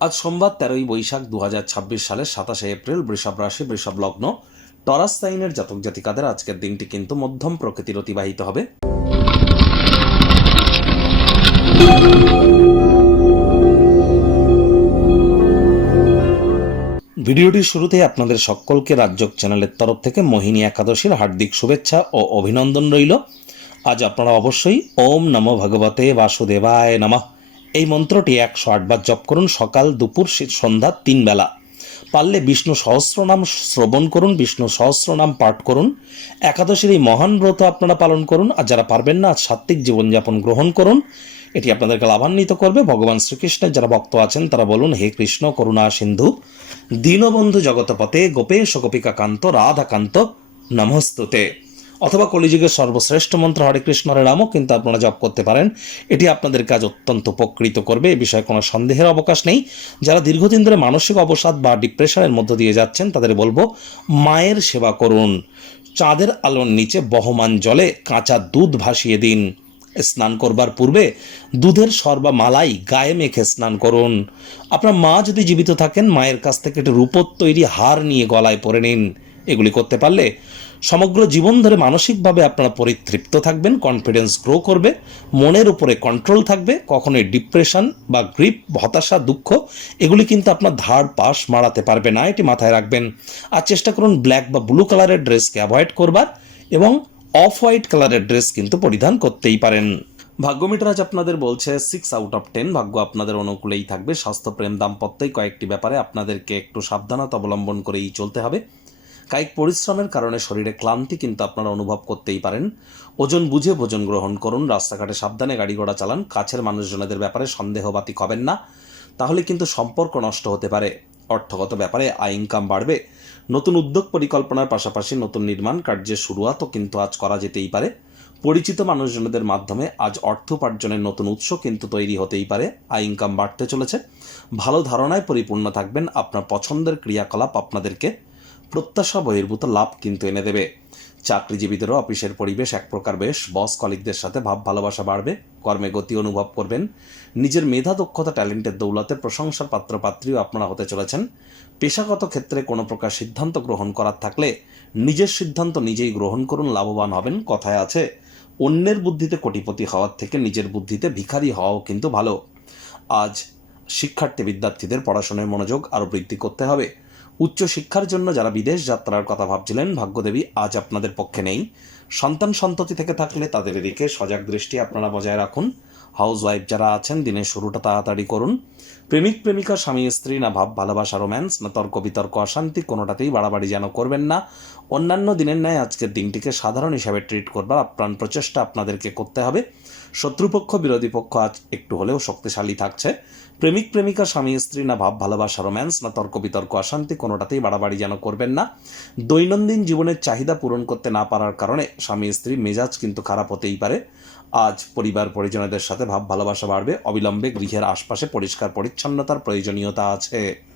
আজ সোমবার 13ই বৈশাখ 2026 সালের 27শে এপ্রিল, বৃষভ রাশি, বৃষভ লগ্ন, টরাস সাইনের জাতক জাতিকাদের আজকের দিনটি কিন্তু মধ্যম প্রকৃতির অতিবাহিত হবে। ভিডিওটির শুরুতেই আপনাদের সকলকে রাজযোগ চ্যানেলের তরফ থেকে মোহিনী একাদশীর হার্দিক শুভেচ্ছা ও অভিনন্দন রইল। আজ আপনারা অবশ্যই ওম নমো ভগবতে বাসুদেবায় নমঃ এই মন্ত্রটি 108 বার জপ করুন, সকাল, দুপুর, সন্ধ্যা 3 বেলা। পারলে বিষ্ণু সহস্রনাম শ্রবণ করুন, বিষ্ণু সহস্রনাম পাঠ করুন। একাদশীর এই মহান ব্রত আপনারা পালন করুন। আর যারা পারবেন না, আজ সাত্ত্বিক জীবনযাপন গ্রহণ করুন। এটি আপনাদেরকে লাভান্বিত করবে। ভগবান শ্রীকৃষ্ণের যারা ভক্ত আছেন তারা বলুন, হে কৃষ্ণ করুণা সিন্ধু দীনবন্ধু জগতপতে গোপেশ গোপিকাকান্ত রাধাকান্ত নমস্তুতে। অথবা কলিযুগের সর্বশ্রেষ্ঠ মন্ত্র হরে কৃষ্ণ হরে রামও কিন্তু আপনারা জপ করতে পারেন। এটি আপনাদের কাজ অত্যন্ত উপকৃত করবে, এ বিষয়ে কোনো সন্দেহের অবকাশ নেই। যারা দীর্ঘদিন ধরে মানসিক অবসাদ বা ডিপ্রেশনের মধ্য দিয়ে যাচ্ছেন তাদের বলবো, মায়ের সেবা করুন। চাঁদের আলোর নিচে বহমান জলে কাঁচা দুধ ভাসিয়ে দিন। স্নান করবার পূর্বে দুধের সর্বা মালাই গায়ে মেখে স্নান করুন। আপনার মা যদি জীবিত থাকেন, মায়ের কাছ থেকে একটি রূপোর তৈরি হার নিয়ে গলায় পরে নিন। এগুলি করতে পারলে সমগ্র জীবন ধরে মানসিকভাবে আপনারা পরিতৃপ্ত থাকবেন, কনফিডেন্স গ্রো করবে, মনের উপরে কন্ট্রোল থাকবে। কখনোই ডিপ্রেশন বা গ্রিপ, হতাশা, দুঃখ এগুলি কিন্তু আপনার ধাড় পাশ মারাতে পারবে না, এটি মাথায় রাখবেন। আর চেষ্টা করুন ব্ল্যাক বা ব্লু কালারের ড্রেসকে অ্যাভয়েড করবার এবং অফ হোয়াইট কালারের ড্রেস কিন্তু পরিধান করতেই পারেন। ভাগ্যমিটার আজ আপনাদের বলছে 6/10। ভাগ্য আপনাদের অনুকূলেই থাকবে। স্বাস্থ্য, প্রেম, দাম্পত্যই কয়েকটি ব্যাপারে আপনাদেরকে একটু সাবধানতা অবলম্বন করেই চলতে হবে। কায়িক পরিশ্রমের কারণে শরীরে ক্লান্তি কিন্তু আপনারা অনুভব করতেই পারেন। ওজন বুঝে ভোজন গ্রহণ করুন। রাস্তাঘাটে সাবধানে গাড়ি ঘোড়া চালান। কাছের মানুষজনদের ব্যাপারে সন্দেহবাতিক হবেন না, তাহলে কিন্তু সম্পর্ক নষ্ট হতে পারে। অর্থগত ব্যাপারে আয় ইনকাম বাড়বে। নতুন উদ্যোগ পরিকল্পনার পাশাপাশি নতুন নির্মাণ কার্যের শুরুয়াতও কিন্তু আজ করা যেতেই পারে। পরিচিত মানুষজনদের মাধ্যমে আজ অর্থ উপার্জনের নতুন উৎস কিন্তু তৈরি হতেই পারে। আয় ইনকাম বাড়তে চলেছে। ভালো ধারণায় পরিপূর্ণ থাকবেন। আপনার পছন্দের ক্রিয়াকলাপ আপনাদেরকে প্রত্যাশা বহির্ভূত লাভ কিন্তু এনে দেবে। চাকরিজীবীদেরও অফিসের পরিবেশ এক প্রকার বেশ। বস কলিগদের সাথে ভাব ভালোবাসা বাড়বে। কর্মে গতি অনুভব করবেন। নিজের মেধা, দক্ষতা, ট্যালেন্টের দৌলতে প্রশংসার পাত্রপাত্রীও আপনারা হতে চলেছেন। পেশাগত ক্ষেত্রে কোনো প্রকার সিদ্ধান্ত গ্রহণ করার থাকলে নিজের সিদ্ধান্ত নিজেই গ্রহণ করুন, লাভবান হবেন। কথায় আছে, অন্যের বুদ্ধিতে কোটিপতি হওয়ার থেকে নিজের বুদ্ধিতে ভিখারি হওয়াও কিন্তু ভালো। আজ শিক্ষার্থী বিদ্যার্থীদের পড়াশোনায় মনোযোগ আরও বৃদ্ধি করতে হবে। উচ্চশিক্ষার জন্য যারা বিদেশ যাত্রার কথা ভাবছিলেন, ভাগ্যদেবী আজ আপনাদের পক্ষে নেই। সন্তান সন্ততি থেকে থাকলে তাদের দিকে সজাগ দৃষ্টি আপনারা বজায় রাখুন। হাউস ওয়াইফ যারা আছেন, দিনের শুরুটা তাড়াতাড়ি করুন। প্রেমিক প্রেমিকা, স্বামী স্ত্রী, না ভাব ভালোবাসা, রোম্যান্স, না তর্ক বিতর্ক, অশান্তি, কোনোটাতেই বাড়াবাড়ি যেন করবেন না। অন্যান্য দিনের ন্যায় আজকের দিনটিকে সাধারণ হিসাবে ট্রিট করবার আপ্রাণ প্রচেষ্টা আপনাদেরকে করতে হবে। শত্রুপক্ষ, বিরোধী পক্ষ আজ একটু হলেও শক্তিশালী থাকছে। প্রেমিক প্রেমিকা, স্বামী স্ত্রী, না ভাব ভালোবাসা, রোম্যান্স, না তর্ক বিতর্ক, অশান্তি, কোনোটাতেই বাড়াবাড়ি যেন করবেন না। দৈনন্দিন জীবনের চাহিদা পূরণ করতে না পারার কারণে স্বামী স্ত্রীর মেজাজ কিন্তু খারাপ হতেই পারে। আজ পরিবার পরিজনদের সাথে ভাব ভালোবাসা বাড়বে। অবিলম্বে গৃহের আশপাশে পরিষ্কার পরিচ্ছন্নতার প্রয়োজনীয়তা আছে।